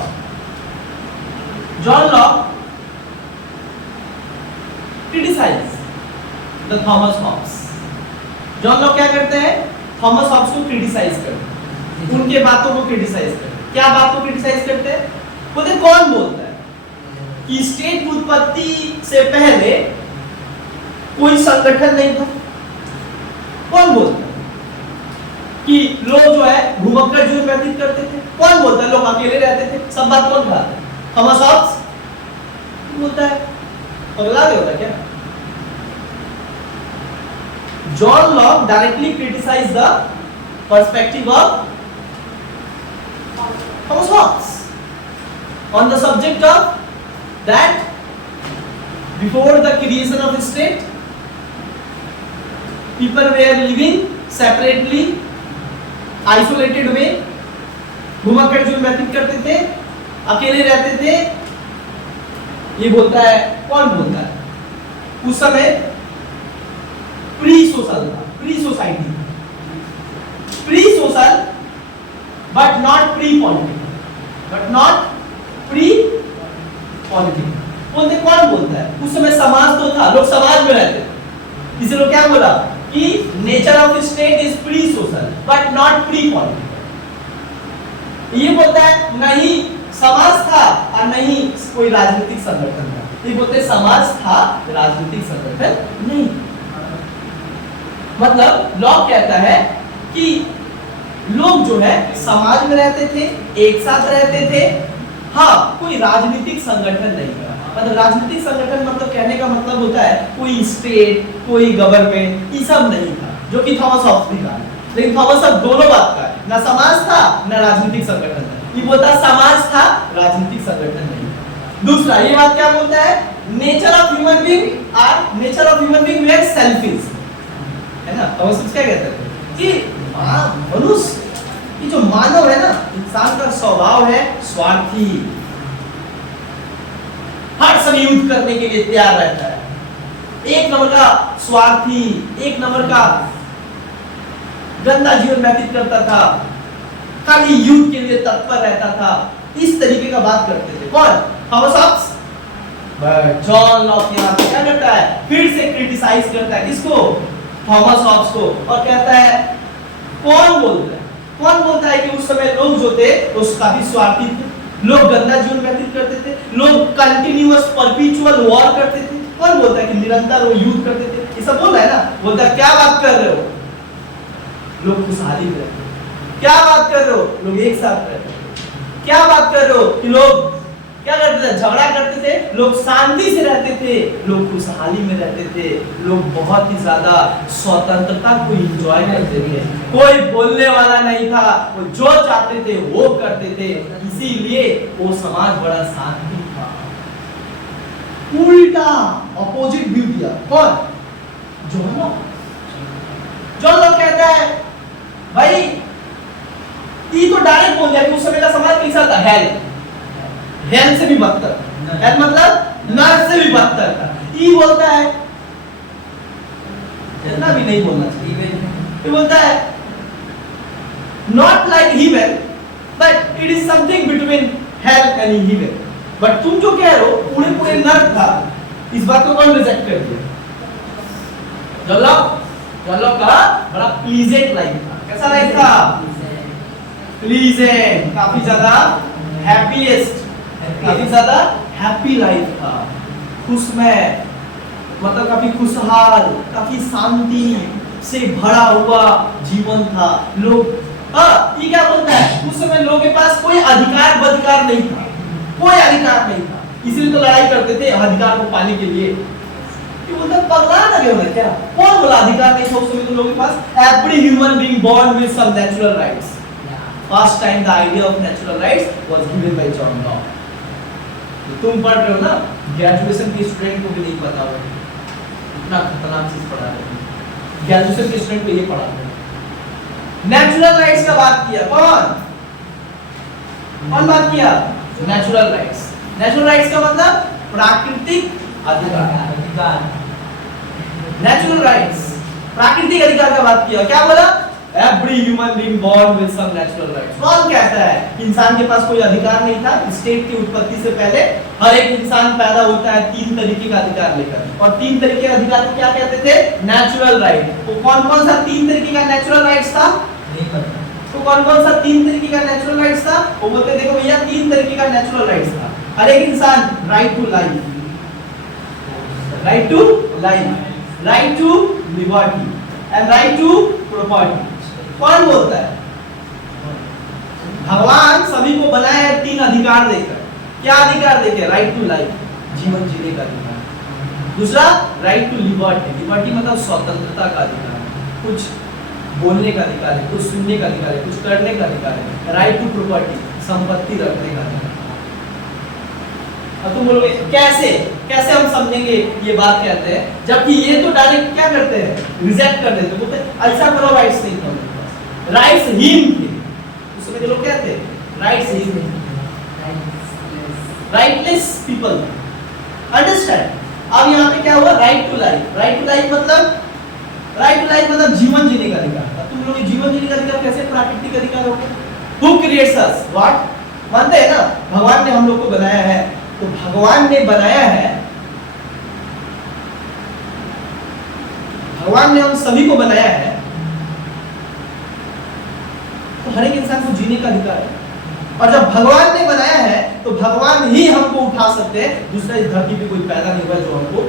criticize the Thomas Hobbes. John Locke क्या करते हैं? थॉमस हॉब्स को क्रिटिसाइज करते हैं, उनके बातों को क्रिटिसाइज करते हैं। क्या बात को क्रिटिसाइज करते हैं? बोलते कौन बोलता है कि स्टेट की उत्पत्ति से पहले कोई संगठन नहीं था? कौन बोलता है कि लोग जो है घुमक्कड़ जीवन व्यतीत करते थे? कौन बोलता है लोग अकेले रहते थे? सब बात कौन कहता है? थॉमस हॉब्स बोलता है। पगला गया होता क्या? John Locke directly criticized the perspective of Thomas Hobbes on the subject of that before the creation of state, people were living separately, isolated way, घुमक्कड़ जीवन व्यतीत करते थे, अकेले रहते थे। ये बोलता है, कौन बोलता है? उस समय प्री सोशल था, pre society, pre social but not pre political, बोलते कौन बोलता है? उस समय समाज तो था, लोग समाज में रहते थे, इसलिए लोग क्या बोला कि nature of state is pre social but not pre political. ये बोलता है नहीं समाज था और नहीं कोई राजनीतिक संगठन था। ये बोलते समाज था, राजनीतिक संगठन नहीं। मतलब लॉक कहता है कि लोग जो है समाज में रहते थे, एक साथ रहते थे, हाँ कोई राजनीतिक संगठन नहीं था। मतलब राजनीतिक संगठन मतलब कहने का मतलब होता है कोई स्टेट, कोई गवर्नमेंट, ये सब नहीं था, जो कि थॉमस हॉब्स भी कहा। लेकिन थॉमस हॉब्स दोनों बात का है, ना समाज था ना राजनीतिक संगठन था। ये बोलता समाज था, राजनीतिक संगठन नहीं था। दूसरा ये बात क्या बोलता है? Nature of human being were selfish, है ना? थॉमस हॉब्स क्या कहते हैं कि मनुष्य, ये जो मानव है ना, इंसान का स्वभाव है स्वार्थी, हर समय युद्ध करने के लिए तैयार रहता है, एक नंबर का स्वार्थी, एक नंबर का गंदा जीवन व्यतीत करता था, खाली युद्ध के लिए तत्पर रहता था। इस तरीके का बात करते थे कौन? Thomas Hobbes. But John Locke यहाँ पे क्या करता है? फिर से क्रिटिसाइज करता है किसको? थॉमस हॉब्स को, और कहता है कौन बोलता है? कौन बोलता है कि उस समय लोग जो थे वो काफी स्वार्थी थे, लोग गंदा जीवन व्यतीत करते थे, लोग कंटिन्यूअस परपेचुअल वॉर करते थे। कौन बोलता है कि निरंतर वो युद्ध करते थे? ये सब बोल रहा है ना। बोलता है क्या बात कर रहे हो, लोग खुशहाली में रहते थे। क्या बात कर रहे हो, लोग एक साथ रहते थे। क्या बात कर रहे हो कि लोग क्या करते थे? झगड़ा करते थे, लोग शांति से रहते थे, लोग खुशहाली में रहते थे, लोग बहुत ही ज्यादा स्वतंत्रता को एंजॉय करते थे, कोई बोलने वाला नहीं था, वो जो चाहते थे वो करते थे, इसीलिए वो समाज बड़ा शांति था। उल्टा अपोजिट व्यू दिया कौन? John Locke. जॉन लॉक कहता है भाई ये तो डायरेक्ट बोल दिया कि उस समय का समाज कैसा था? हेल से भी बदतर, हेल मतलब नर्क से भी बदतर था। ये बोलता है, इतना भी नहीं बोलना चाहिए, ये बोलता है not like heaven but it is something between hell and heaven। But तुम जो कह रहे हो पूरे पूरे नर्क था, इस बात को कौन रिजेक्ट कर दिया? जॉन लॉक का बड़ा प्लीजेंट लाइफ था। कैसा लाइफ था? प्लीजेंट, काफी ज्यादा हैप्पीएस्ट, काफी ज्यादा हैप्पी लाइफ था, खुशमय, मतलब काफी खुशहाल, काफी शांति से भरा हुआ जीवन था। लोग ये क्या बोलता है? उस समय लोगों के पास कोई अधिकार बधिकार नहीं था, कोई अधिकार नहीं था, इसलिए तो लड़ाई करते थे अधिकार को पाने के लिए। ये बोलता है पगला ना गया होगा क्या? कौन बोला अधिकार नहीं था उस समय तो लोगों के पास? Every human being born with some natural rights. First time the idea of natural rights was given by John Locke. तुम पढ़ रहे हो ना, ग्रेजुएशन के स्टूडेंट को भी नहीं पता होगा, इतना खतरनाक चीज पढ़ा रहे हैं। ग्रेजुएशन के स्टूडेंट को ये पढ़ा रहे हैं। नेचुरल राइट्स का बात किया कौन बात किया? Natural rights. नेचुरल राइट्स का मतलब प्राकृतिक अधिकार। नेचुरल राइट्स प्राकृतिक अधिकार का बात किया, क्या बोला? Every human being born with some natural rights. कौन कहता है कि इंसान के पास कोई अधिकार नहीं था? स्टेट की उत्पत्ति से पहले हर एक इंसान पैदा होता है 3 तरीके का अधिकार लेकर, और 3 तरीके के अधिकार को क्या कहते थे? Natural right. तो कौन-कौन सा 3 तरीके का नेचुरल राइट्स था? नहीं पता। तो कौन-कौन सा 3 तरीके का नेचुरल राइट्स था? वो बोलते देखो भैया 3 तरीके का नेचुरल राइट्स था। हर एक इंसान right to life, right to life, right to liberty and right to property. कौन बोलता है? भगवान सभी को बनाया है 3 अधिकार देकर। क्या अधिकार देकर? राइट टू लाइफ, जीवन जीने का अधिकार। दूसरा राइट टू लिबर्टी, लिबर्टी मतलब स्वतंत्रता का अधिकार, कुछ बोलने का अधिकार है, कुछ सुनने का अधिकार है, कुछ करने का अधिकार है। राइट टू प्रॉपर्टी, संपत्ति रखने का अधिकार। अब तुम बोलोगे कैसे कैसे हम समझेंगे ये बात कहते हैं, जबकि ये तो डायरेक्ट क्या करते हैं? रिजेक्ट कर देते, बोलते ऐसा करो राइट्स नहीं था, राइट्स हीन थे। उस समय के लोग कहते हैं राइट्स हीन, राइटलेस पीपल। अंडरस्टैंड? अब यहाँ पे क्या हुआ? Right to life. Right to life मतलब जीवन जीने का अधिकार। अब तुम लोग जीवन जीने का अधिकार कैसे प्राकृतिक अधिकार हो गया? Who creates us? What? मानते हैं ना भगवान ने हम लोग को बनाया है, तो भगवान ने बनाया है, भगवान ने हम सभी को बनाया है, तो हर एक इंसान को जीने का अधिकार है। और जब भगवान ने बनाया है तो भगवान ही हमको उठा सकते हैं, दूसरा इस धरती पे कोई पैदा नहीं हुआ जो हमको।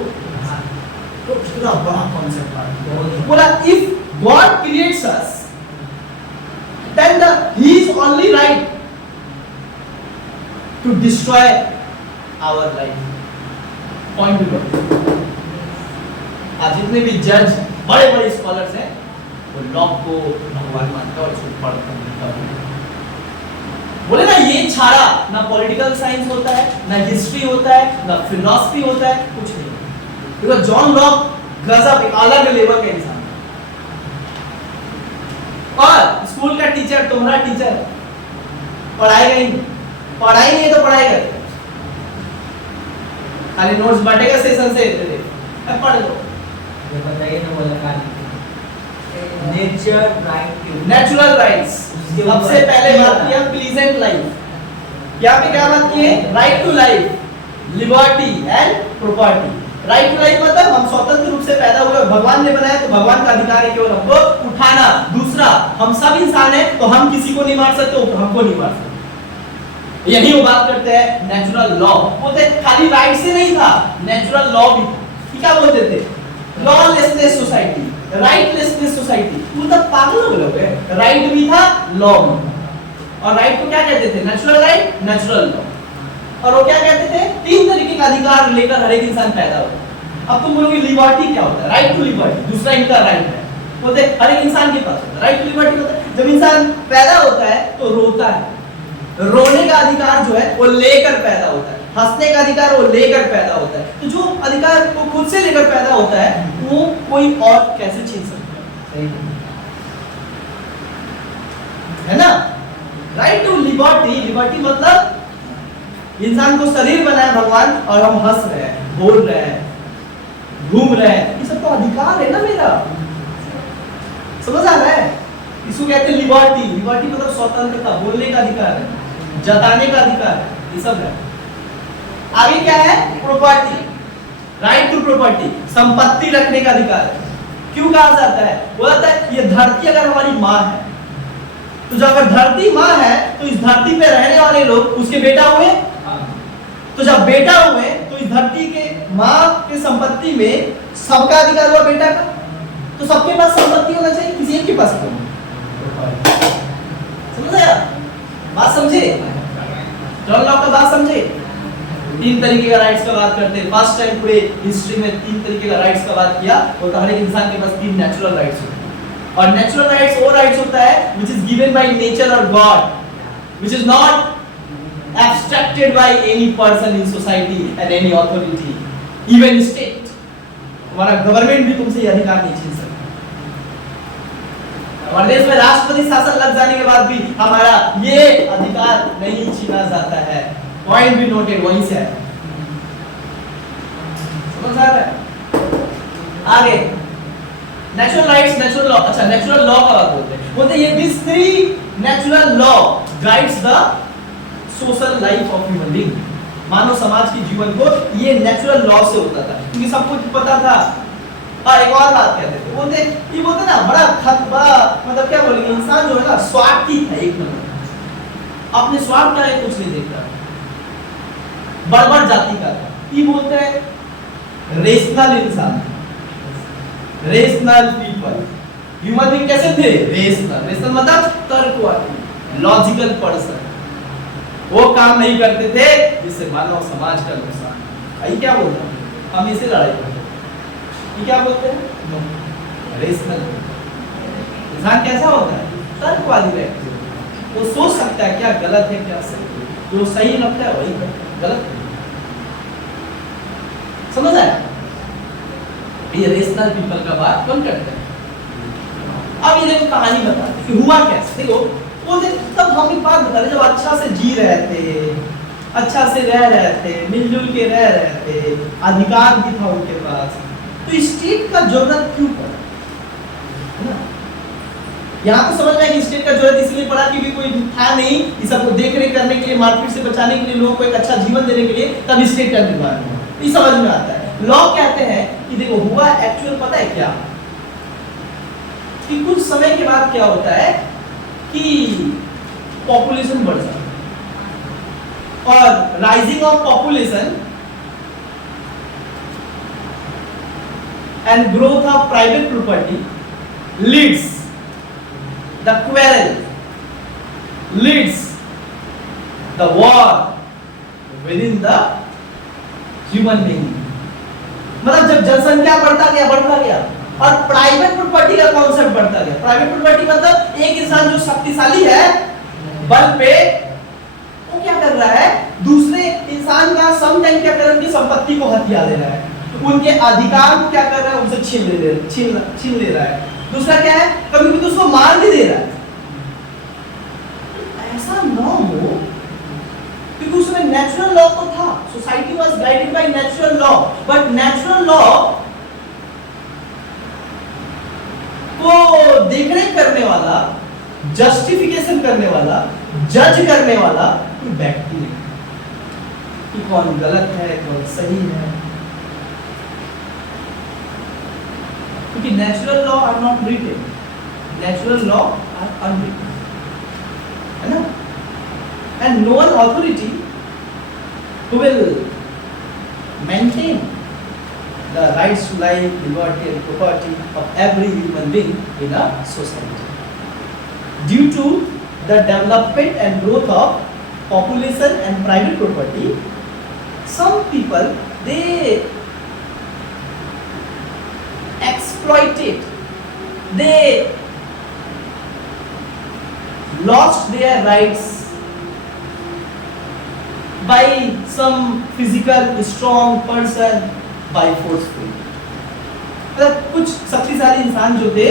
तो कितना बड़ा कॉन्सेप्ट है। बोला if God creates us then he is only right to destroy our life. Point to God. आज जितने भी जज बड़े बड़े स्कॉलर्स हैं वो लॉ को भगवान मानते हैं और उसको पढ़ते हैं। बोले ना ये छाड़ा ना पॉलिटिकल साइंस होता है, ना हिस्ट्री होता है, ना फिलॉसफी होता है, कुछ नहीं। देखो जॉन लॉक गजब एक अलग लेवल का इंसान। और स्कूल का टीचर, तुम्हारा टीचर पढ़ाएगा ही, पढ़ाई नहीं तो पढ़ाएगा खाली नोट्स बांटेगा सेशन से, अब पढ़ लो। ये बताइए ना बोला नेचर राइट, नेचुरल राइट्स। सबसे पहले बात किया प्लीजेंट लाइफ, यहाँ पे क्या बात की है? Right to life, liberty and property. Right to life मतलब हम स्वतंत्र रूप से पैदा हुए, भगवान ने बनाया तो भगवान का अधिकार है केवल हमको उठाना। दूसरा हम सब इंसान हैं तो हम किसी को नहीं मार सकते, हमको नहीं मार सकते। यही वो बात करते हैं नेचुरल लॉ। बोलते खाली राइट से नहीं था, नेचुरल लॉ भी था। क्या बोलते थे? Lawlessness society, rightlessness society. मतलब पागल हो गए। राइट भी था, लॉ भी था। और राइट को क्या कहते थे? Natural right, natural law. और वो क्या कहते थे? 3 तरीके का अधिकार लेकर हर एक इंसान पैदा होता है। अब तुम बोलोगे लिबर्टी क्या होता है? राइट टू लिबर्टी, दूसरा इनका राइट है। बोलते हर एक इंसान के पास होता है। राइट टू लिबर्टी होता है जब इंसान पैदा होता है तो रोता है, रोने का अधिकार जो है वो लेकर पैदा होता है, हंसने का अधिकार वो लेकर पैदा होता है। तो जो अधिकार वो खुद से लेकर पैदा होता है वो कोई और कैसे छीन सकता है? सही है ना? राइट टू लिबर्टी, लिबर्टी मतलब इंसान को शरीर बनाया भगवान और हम हंस रहे हैं, बोल रहे हैं, घूम रहे हैं, ये सब तो अधिकार है ना मेरा। समझ आ रहा है? इसको कहते हैं लिबर्टी। लिबर्टी मतलब स्वतंत्रता, बोलने का अधिकार है, जताने का अधिकार है, ये सब है। आगे क्या है? प्रॉपर्टी, राइट टू प्रॉपर्टी, संपत्ति रखने का अधिकार है। क्यों कहा जाता है? बोलता है ये धरती अगर हमारी माँ है तो जब अगर धरती माँ है तो इस धरती पे रहने वाले लोग उसके बेटा हुए, तो जब बेटा हुए तो इस धरती के माँ के संपत्ति में सबका अधिकार हुआ बेटा का, तो सबके पास संपत्ति होना चाहिए, किसी एक के पास क्यों? समझ आया? बात समझे? जॉन लॉक का बात समझे? 3 तरीके का राइट्स का बात करते हैं। फर्स्ट टाइम पूरे हिस्ट्री में 3 तरीके का राइट्स का बात किया, और हर एक इंसान के पास 3 नेचुरल राइट्स होते हैं। और नेचुरल राइट्स वो राइट्स होता है which is given by nature or God, which is not abstracted by any person in society and any authority, even state. हमारा गवर्नमेंट भी तुमसे ये अधिकार नहीं छीन सकता। हमारे देश में राष्ट्रपति शासन लग जाने के बाद भी हमारा ये अधिकार नहीं छीना जाता है। पॉइंट भी नोटेड, वहीं से आया। समझ आ रहा है? आगे नेचुरल राइट्स, नेचुरल लॉ। अच्छा, नेचुरल लॉ का बात बोलते हैं ये this three natural law guides the social life of human being. मानव समाज के जीवन को ये नेचुरल लॉ से होता था, क्योंकि सब कुछ पता था। और एक और बात कहते थे, बोलते ना बड़ा मतलब क्या बोलेंगे, इंसान जो है ना स्वार्थी था, एक नंबर अपने स्वार्थ का कुछ नहीं देखता, बर्बर जाति का था। ये बोलते हैं रेशनल इंसान, रेशनल पीपल। ह्यूमन बीइंग कैसे थे? रेशनल। रेशनल मतलब तर्कवादी, लॉजिकल पर्सन। वो काम नहीं करते थे जिससे मानव समाज का नुकसान। ये क्या बोलते हैं? हम इसे लड़ाई करते हैं। ये क्या बोलते हैं? रेशनल। इंसान कैसा होता है? तर्कवादी व्यक्ति। वो सोच सकता है क्या गलत है क्या सही है, जो सही लगता है वही गलत है। समझ आया? ये रेशनल पीपल का बात कौन करते हैं? अब ये देखो कहानी बताते कि हुआ कैसे। देखो वो तब हम एक बात बता रहे, जब अच्छा से जी रहे थे, अच्छा से रह रहे थे, मिलजुल के रह रहे थे, अधिकार भी था उनके पास, तो स्टेट का जरूरत क्यों पड़ा? है ना? यहाँ तो समझ में आया कि स्टेट का जरूरत इसलिए पड़ा कि भी कोई था नहीं इस सबको देख रेख करने के लिए, मारपीट से बचाने के लिए, लोगों को एक अच्छा जीवन देने के लिए, तब स्टेट का निर्माण हुआ। ये समझ में आता है। लॉ कहते हैं कि देखो हुआ एक्चुअल पता है क्या, कि कुछ समय के बाद क्या होता है कि पॉपुलेशन बढ़ जाता है, और rising of population and growth of private property leads the quarrel, leads the war with in the human being. मतलब जब जनसंख्या बढ़ता गया और प्राइवेट प्रॉपर्टी का कॉन्सेप्ट बढ़ता गया। प्राइवेट प्रॉपर्टी मतलब एक इंसान जो शक्तिशाली है बल पे, वो क्या कर रहा है, दूसरे इंसान का सम टाइम क्या कर रहा है, उनकी संपत्ति को हथिया ले रहा है, उनके अधिकार को क्या कर रहा है, उनसे छीन ले रहा है। दूसरा क्या है, कभी कभी तो उसको मार भी दे रहा है। ऐसा ना हो, क्योंकि उसमें नेचुरल लॉ तो था, society was guided by natural law, but natural law को देखरेख करने वाला, जस्टिफिकेशन करने वाला, जज करने वाला कोई व्यक्ति नहीं कि कौन गलत है कौन सही है, क्योंकि natural law are not written, natural law are unwritten, है ना? And no one authority who will maintain the rights to life, liberty and property of every human being in a society. Due to the development and growth of population and private property, some people they exploited, they lost their rights by some physical strong person by forceful। मतलब कुछ शक्तिशाली इंसान जो थे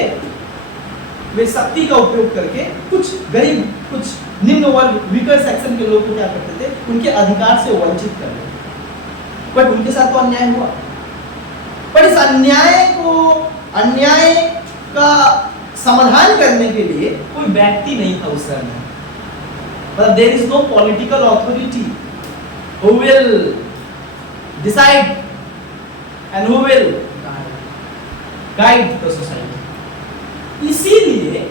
वे शक्ति का उपयोग करके कुछ गरीब, कुछ निम्न वर्ग, वीकर सेक्शन के लोगों को क्या करते थे, उनके अधिकार से वंचित कर देते। बट उनके साथ तो अन्याय हुआ, पर इस अन्याय का समाधान करने के लिए कोई व्यक्ति नहीं था उस समय। मतलब there is no political authority who will decide and who will guide the society। इसीलिए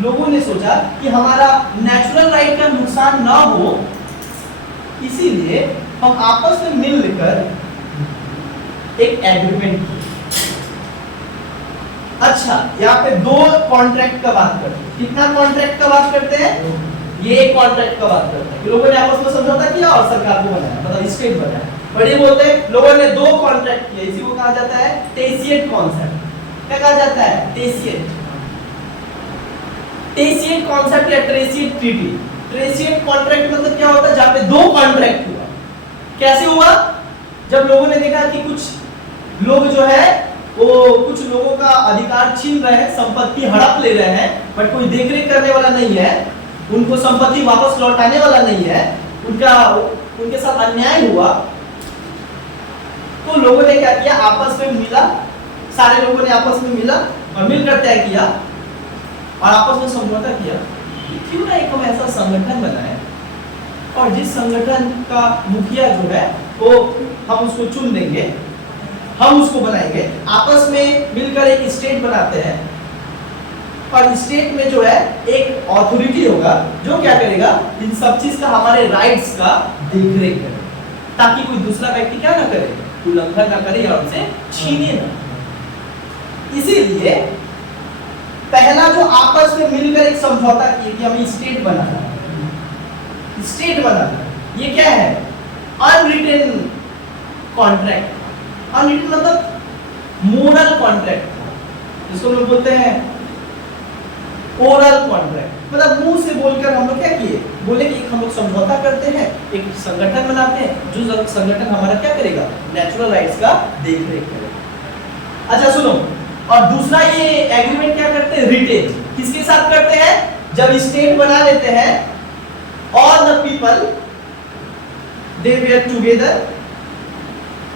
लोगों ने सोचा कि हमारा नेचुरल राइट का नुकसान ना हो, इसीलिए हम आपस में मिलकर एक एग्रीमेंट किया। अच्छा, यहाँ पे दो कॉन्ट्रैक्ट का बात करते हैं। कितना कॉन्ट्रैक्ट का बात करते हैं? ये एक कॉन्ट्रैक्ट का बात करते हैं। लोगों ने आपस में समझौता किया और सरकार को बनाया, मतलब स्टेट बनाया। बट ये बोलते हैं लोगों ने दो कॉन्ट्रैक्ट किए, इसी को कहा जाता है टेसिएट कॉन्सेप्ट। क्या कहा जाता है? टेसिएट। टेसिएट कॉन्सेप्ट या ट्रेसिएट ट्रीटी। ट्रेसिएट कॉन्ट्रैक्ट मतलब क्या होता है? जहां पे दो कॉन्ट्रैक्ट हुआ। कैसे हुआ? जब लोगों ने देखा कि कुछ लोग जो है वो कुछ लोगों का अधिकार छीन रहे हैं, संपत्ति हड़प ले रहे हैं, बट कोई देखरेख करने वाला नहीं है, उनको संपत्ति वापस लौटाने वाला नहीं है, उनका उनके साथ अन्याय हुआ, तो लोगों ने क्या किया, आपस में मिला, सारे लोगों ने आपस में मिला और मिलकर तय किया और आपस में समझौता किया कि क्यों ना एक हम ऐसा संगठन बनाएं और जिस संगठन का मुखिया जो है वो हम उसको चुन देंगे, हम उसको बनाएंगे, आपस में मिलकर एक स्टेट बनाते हैं और स्टेट में जो है एक अथॉरिटी होगा जो क्या करेगा, इन सब चीज का, हमारे राइट्स का देखरेख करे, ताकि कोई दूसरा व्यक्ति क्या ना करे, उल्लंघन ना करे और उनसे छीने ना। इसीलिए पहला जो आपस में मिलकर एक समझौता किया कि हमें स्टेट बनाना है, स्टेट बनाना, ये क्या है, अनरिटन कॉन्ट्रैक्ट। अनरिटन मतलब मोरल कॉन्ट्रैक्ट, जिसको लोग बोलते हैं ओरल कॉन्ट्रैक्ट, मतलब मुंह से बोलकर हम लोग क्या किए, बोले कि हम लोग समझौता करते हैं, एक संगठन बनाते हैं, जो संगठन हमारा क्या करेगा, नेचुरल राइट्स का देखरेख करेगा। अच्छा सुनो, और दूसरा ये एग्रीमेंट क्या करते हैं, रिटेन, किसके साथ करते हैं, जब स्टेट बना लेते हैं, all the people they were together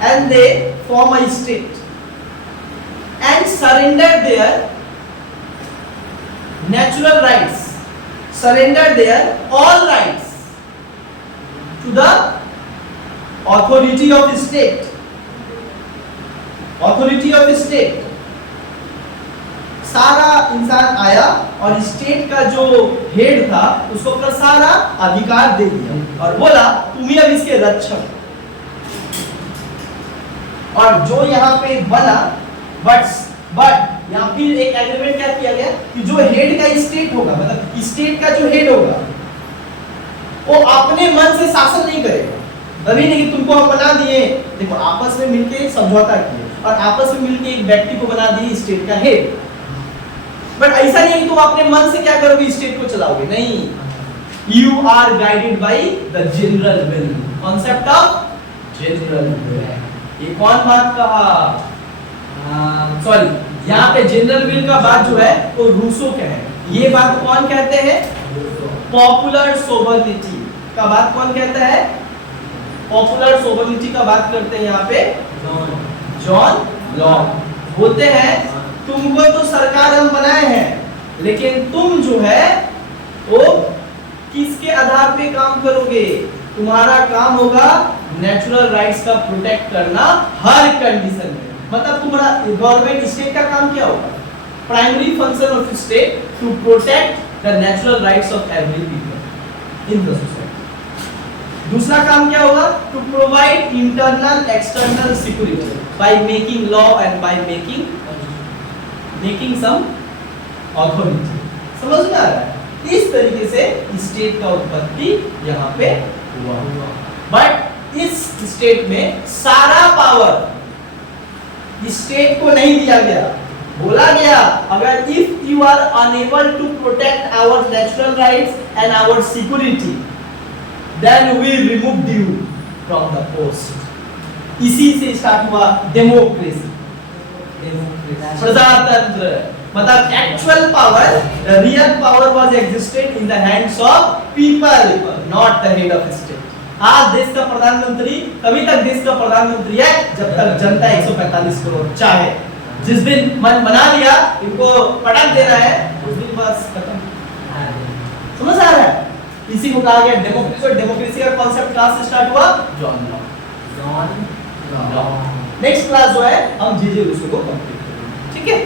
and they form a state and surrender their natural rights, surrender their all rights to the authority of state, authority of state। सारा इंसान आया और स्टेट का जो हेड था उसको अपना सारा अधिकार दे दिया और बोला तुम ही अब इसके रक्षक। और जो यहाँ पे बना, बट यहाँ फिर एक एग्रीमेंट क्या किया गया कि जो हेड का स्टेट होगा, मतलब स्टेट का जो हेड होगा वो अपने मन से शासन नहीं करेगा। अभी नहीं कि तुमको हम बना दिए, देखो आपस में मिलके एक समझौता किए और आपस में मिलके एक व्यक्ति को बना दिए स्टेट का हेड, बट ऐसा नहीं है कि तुम अपने मन से क्या करोगे, स्टेट को चलाओगे, नहीं, you are guided by the general will, concept of general will. ये कौन बात कहा, सॉरी, यहाँ पे जनरल विल का बात जो है वो रूसो का है। ये बात कौन कहते हैं, पॉपुलर सोवर्निटी का बात कौन कहता है, पॉपुलर सोवर्निटी का बात करते हैं यहाँ पे जॉन लॉक। बोलते हैं तुमको तो सरकार हम बनाए हैं, लेकिन तुम जो है वो किसके आधार पे काम करोगे, तुम्हारा काम होगा नेचुरल राइट्स का प्रोटेक्ट करना हर कंडीशन में। मतलब तुम्हारा गवर्नमेंट, स्टेट का काम क्या होगा, primary function of state to protect the natural rights of every people in the society. दूसरा काम क्या होगा, to provide internal external security by making law and by making some authority. समझ में आ रहा है, इस तरीके से स्टेट का उत्पत्ति यहाँ पे हुआ। बट इस स्टेट में सारा पावर स्टेट को नहीं दिया गया। बोला गया अगर if you are unable to protect our natural rights and our security then we remove you from the post. इसी से स्टार्ट हुआ डेमोक्रेसी, प्रजातंत्र। मतलब actual power, real power was existed in the hands of people, not the head of state. आज देश का प्रधानमंत्री तभी तक देश का प्रधानमंत्री है जब तक जनता 145 करोड़ चाहे। जिस दिन मन बना लिया इनको पटक देना है, उस दिन बस खत्म। समझ आ रहा है, इसी को कहा गया डेमोक्रेसी। और डेमोक्रेसी का कॉन्सेप्ट कहां से स्टार्ट हुआ, जॉन लॉक। नेक्स्ट क्लास जो है हम जीजे रूसो को कंप्लीट करेंगे, ठीक है।